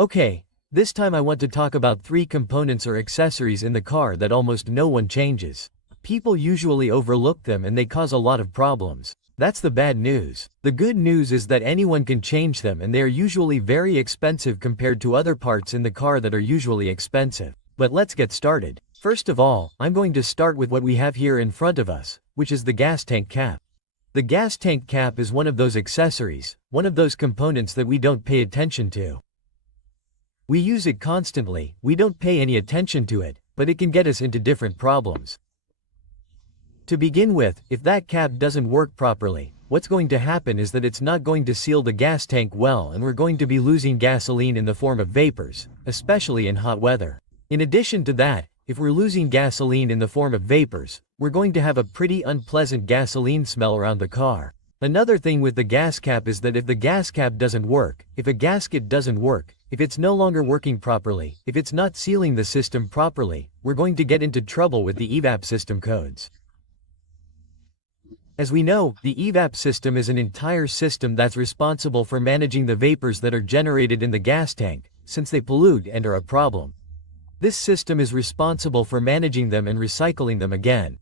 Okay, this time I want to talk about 3 components or accessories in the car that almost no one changes. People usually overlook them and they cause a lot of problems. That's the bad news. The good news is that anyone can change them and they are usually very expensive compared to other parts in the car that are usually expensive. But let's get started. First of all, I'm going to start with what we have here in front of us, which is the gas tank cap. The gas tank cap is one of those accessories, one of those components that we don't pay attention to. We use it constantly, we don't pay any attention to it, but it can get us into different problems. To begin with, if that cap doesn't work properly, what's going to happen is that it's not going to seal the gas tank well and we're going to be losing gasoline in the form of vapors, especially in hot weather. In addition to that, if we're losing gasoline in the form of vapors, we're going to have a pretty unpleasant gasoline smell around the car. Another thing with the gas cap is that if the gas cap doesn't work, if a gasket doesn't work, if it's no longer working properly, if it's not sealing the system properly, we're going to get into trouble with the evap system codes. As we know, the evap system is an entire system that's responsible for managing the vapors that are generated in the gas tank, since they pollute and are a problem. This system is responsible for managing them and recycling them again.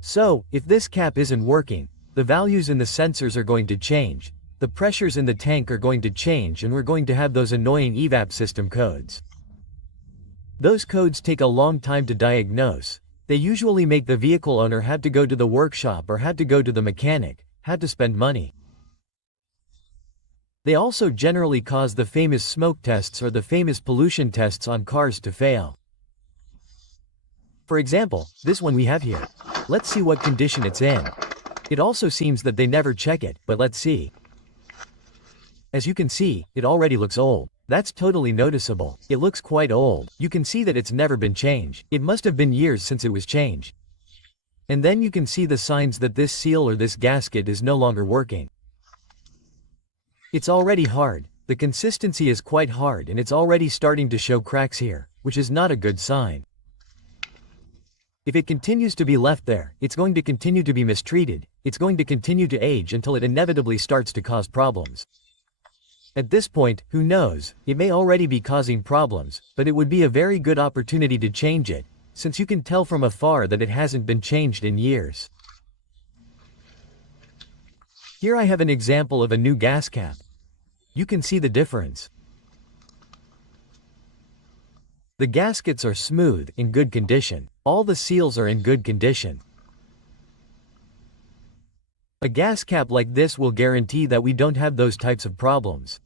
So, if this cap isn't working, the values in the sensors are going to change, the pressures in the tank are going to change and we're going to have those annoying evap system codes. Those codes take a long time to diagnose. They usually make the vehicle owner have to go to the workshop or have to go to the mechanic, have to spend money. They also generally cause the famous smoke tests or the famous pollution tests on cars to fail. For example, this one we have here. Let's see what condition it's in. It also seems that they never check it, but let's see. As you can see, it already looks old. That's totally noticeable. It looks quite old. You can see that it's never been changed. It must have been years since it was changed. And then you can see the signs that this seal or this gasket is no longer working. It's already hard. The consistency is quite hard and it's already starting to show cracks here, which is not a good sign. If it continues to be left there, it's going to continue to be mistreated, it's going to continue to age until it inevitably starts to cause problems. At this point, who knows, it may already be causing problems, but it would be a very good opportunity to change it, since you can tell from afar that it hasn't been changed in years. Here I have an example of a new gas cap. You can see the difference. The gaskets are smooth, in good condition. All the seals are in good condition. A gas cap like this will guarantee that we don't have those types of problems.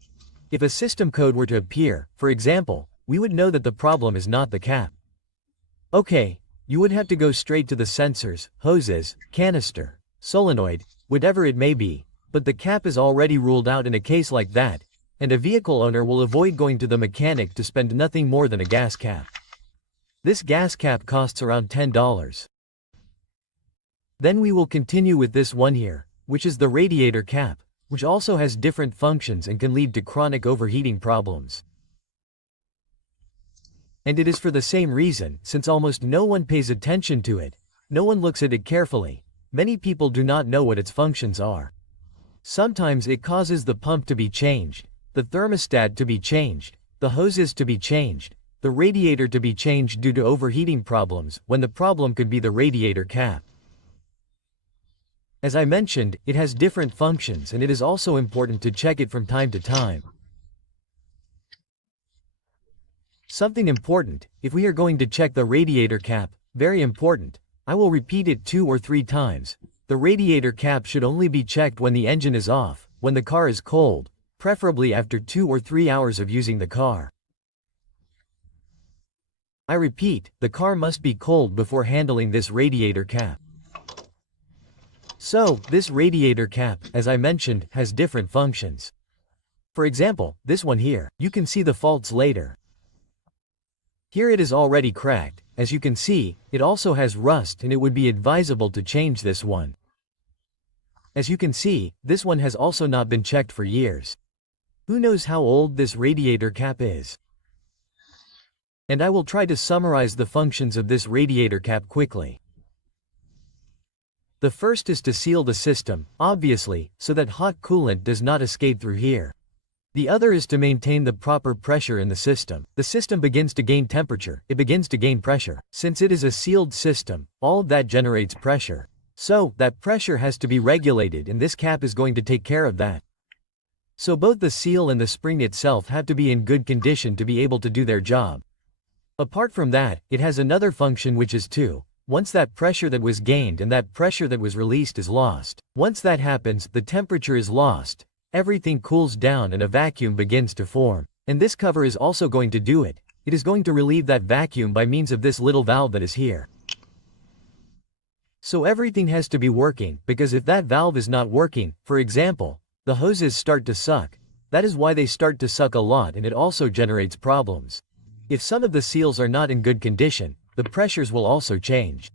If a system code were to appear, for example, we would know that the problem is not the cap. Okay, you would have to go straight to the sensors, hoses, canister, solenoid, whatever it may be, but the cap is already ruled out in a case like that, and a vehicle owner will avoid going to the mechanic to spend nothing more than a gas cap. This gas cap costs around $10. Then we will continue with this one here, which is the radiator cap, which also has different functions and can lead to chronic overheating problems. And it is for the same reason, since almost no one pays attention to it, no one looks at it carefully, many people do not know what its functions are. Sometimes it causes the pump to be changed, the thermostat to be changed, the hoses to be changed, the radiator to be changed due to overheating problems, when the problem could be the radiator cap. As I mentioned, it has different functions and it is also important to check it from time to time. Something important, if we are going to check the radiator cap, very important, I will repeat it 2 or 3 times. The radiator cap should only be checked when the engine is off, when the car is cold, preferably after 2 or 3 hours of using the car. I repeat, the car must be cold before handling this radiator cap. So, this radiator cap, as I mentioned, has different functions. For example, this one here, you can see the faults later. Here it is already cracked. As you can see, it also has rust and it would be advisable to change this one. As you can see, this one has also not been checked for years. Who knows how old this radiator cap is? And I will try to summarize the functions of this radiator cap quickly. The first is to seal the system, obviously, so that hot coolant does not escape through here. The other is to maintain the proper pressure in the system. The system begins to gain temperature, it begins to gain pressure. Since it is a sealed system, all of that generates pressure. So, that pressure has to be regulated, and this cap is going to take care of that. So both the seal and the spring itself have to be in good condition to be able to do their job. Apart from that, it has another function, which is once that pressure that was gained and that pressure that was released is lost. Once that happens, the temperature is lost, everything cools down and a vacuum begins to form. And this cover is also going to do it. It is going to relieve that vacuum by means of this little valve that is here. So everything has to be working, because if that valve is not working, for example, the hoses start to suck. That is why they start to suck a lot, and it also generates problems. If some of the seals are not in good condition, the pressures will also change.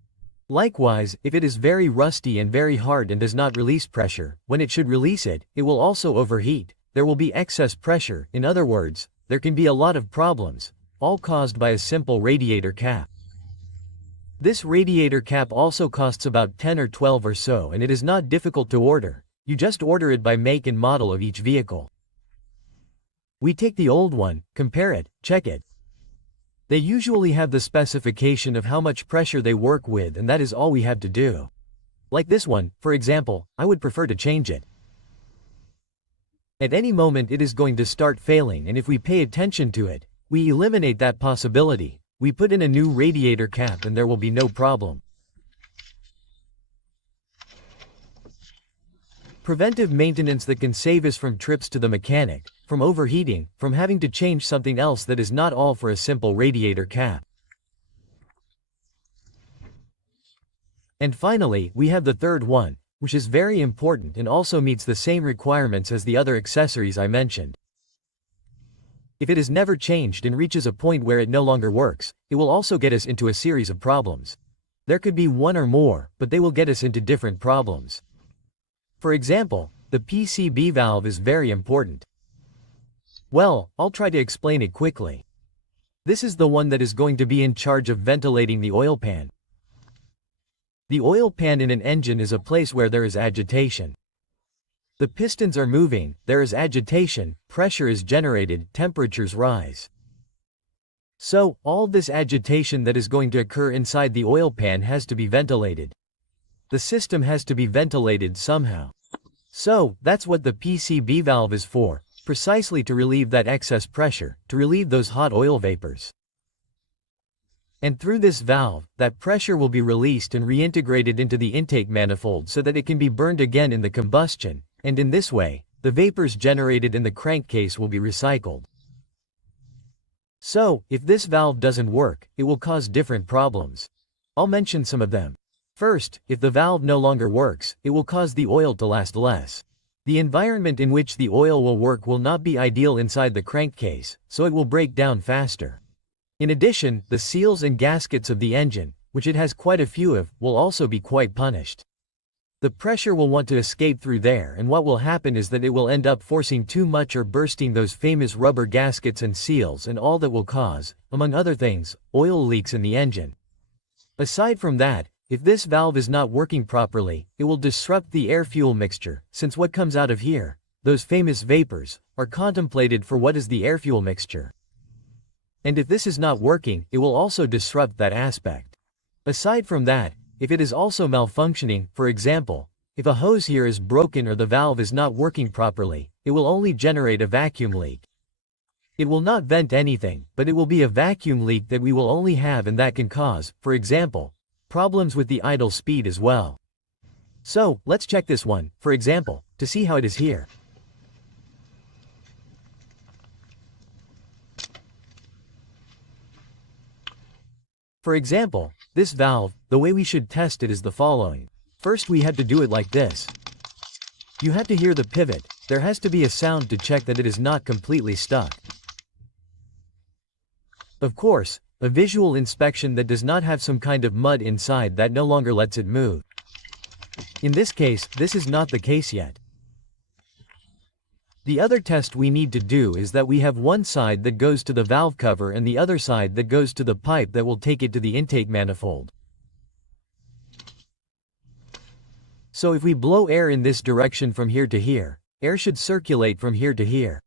Likewise, if it is very rusty and very hard and does not release pressure, when it should release it, it will also overheat. There will be excess pressure. In other words, there can be a lot of problems, all caused by a simple radiator cap. This radiator cap also costs about 10 or 12 or so, and it is not difficult to order. You just order it by make and model of each vehicle. We take the old one, compare it, check it. They usually have the specification of how much pressure they work with, and that is all we have to do. Like this one, for example, I would prefer to change it. At any moment it is going to start failing, and if we pay attention to it, we eliminate that possibility. We put in a new radiator cap and there will be no problem. Preventive maintenance that can save us from trips to the mechanic, from overheating, from having to change something else, that is not all for a simple radiator cap. And finally, we have the third one, which is very important and also meets the same requirements as the other accessories I mentioned. If it is never changed and reaches a point where it no longer works, it will also get us into a series of problems. There could be one or more, but they will get us into different problems. For example, the PCB valve is very important. Well, I'll try to explain it quickly. This is the one that is going to be in charge of ventilating the oil pan. The oil pan in an engine is a place where there is agitation. The pistons are moving, there is agitation, pressure is generated, temperatures rise. So, all this agitation that is going to occur inside the oil pan has to be ventilated. The system has to be ventilated somehow. So, that's what the PCB valve is for, precisely to relieve that excess pressure, to relieve those hot oil vapors. And through this valve, that pressure will be released and reintegrated into the intake manifold so that it can be burned again in the combustion, and in this way, the vapors generated in the crankcase will be recycled. So, if this valve doesn't work, it will cause different problems. I'll mention some of them. First, if the valve no longer works, it will cause the oil to last less. The environment in which the oil will work will not be ideal inside the crankcase, so it will break down faster. In addition, the seals and gaskets of the engine, which it has quite a few of, will also be quite punished. The pressure will want to escape through there, and what will happen is that it will end up forcing too much or bursting those famous rubber gaskets and seals, and all that will cause, among other things, oil leaks in the engine. Aside from that, if this valve is not working properly, it will disrupt the air-fuel mixture, since what comes out of here, those famous vapors, are contemplated for what is the air-fuel mixture. And if this is not working, it will also disrupt that aspect. Aside from that, if it is also malfunctioning, for example, if a hose here is broken or the valve is not working properly, it will only generate a vacuum leak. It will not vent anything, but it will be a vacuum leak that we will only have, and that can cause, for example, problems with the idle speed as well. So, let's check this one, for example, to see how it is here. For example, this valve, the way we should test it is the following. First we have to do it like this. You have to hear the pivot, there has to be a sound to check that it is not completely stuck. Of course, a visual inspection that does not have some kind of mud inside that no longer lets it move. In this case, this is not the case yet. The other test we need to do is that we have one side that goes to the valve cover and the other side that goes to the pipe that will take it to the intake manifold. So if we blow air in this direction from here to here, air should circulate from here to here.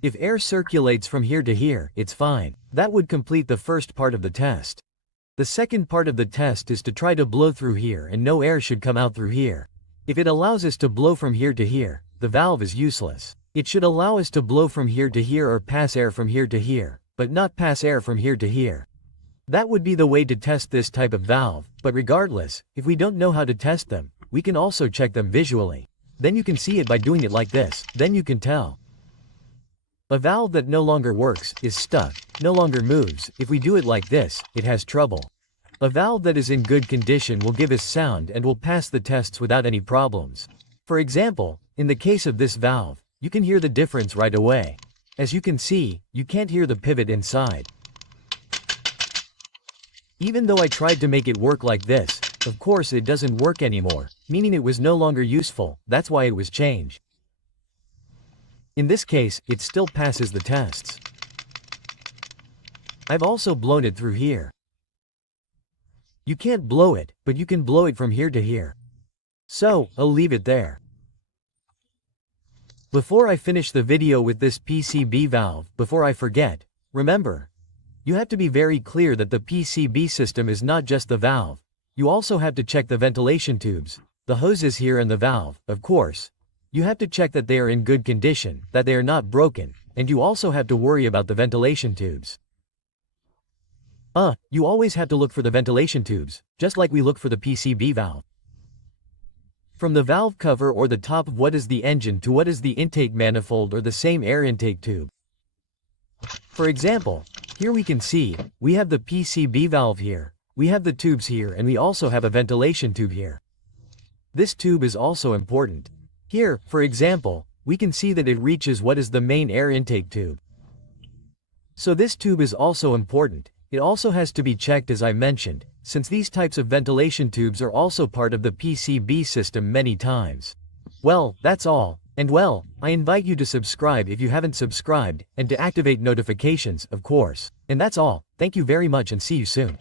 If air circulates from here to here, it's fine. That would complete the first part of the test. The second part of the test is to try to blow through here and no air should come out through here. If it allows us to blow from here to here, the valve is useless. It should allow us to blow from here to here or pass air from here to here, but not pass air from here to here. That would be the way to test this type of valve, but regardless, if we don't know how to test them, we can also check them visually. Then you can see it by doing it like this, then you can tell. A valve that no longer works, is stuck, no longer moves. If we do it like this, it has trouble. A valve that is in good condition will give us sound and will pass the tests without any problems. For example, in the case of this valve, you can hear the difference right away. As you can see, you can't hear the pivot inside. Even though I tried to make it work like this, of course it doesn't work anymore, meaning it was no longer useful, that's why it was changed. In this case, it still passes the tests. I've also blown it through here. You can't blow it, but you can blow it from here to here. So, I'll leave it there. Before I finish the video with this PCB valve, before I forget, remember, you have to be very clear that the PCB system is not just the valve. You also have to check the ventilation tubes, the hoses here and the valve, of course. You have to check that they are in good condition, that they are not broken, and you also have to worry about the ventilation tubes. You always have to look for the ventilation tubes, just like we look for the PCB valve. From the valve cover or the top of what is the engine to what is the intake manifold or the same air intake tube. For example, here we can see, we have the PCB valve here, we have the tubes here and we also have a ventilation tube here. This tube is also important. Here, for example, we can see that it reaches what is the main air intake tube. So this tube is also important. It also has to be checked as I mentioned, since these types of ventilation tubes are also part of the PCB system many times. Well, that's all, and well, I invite you to subscribe if you haven't subscribed, and to activate notifications, of course. And that's all, thank you very much and see you soon.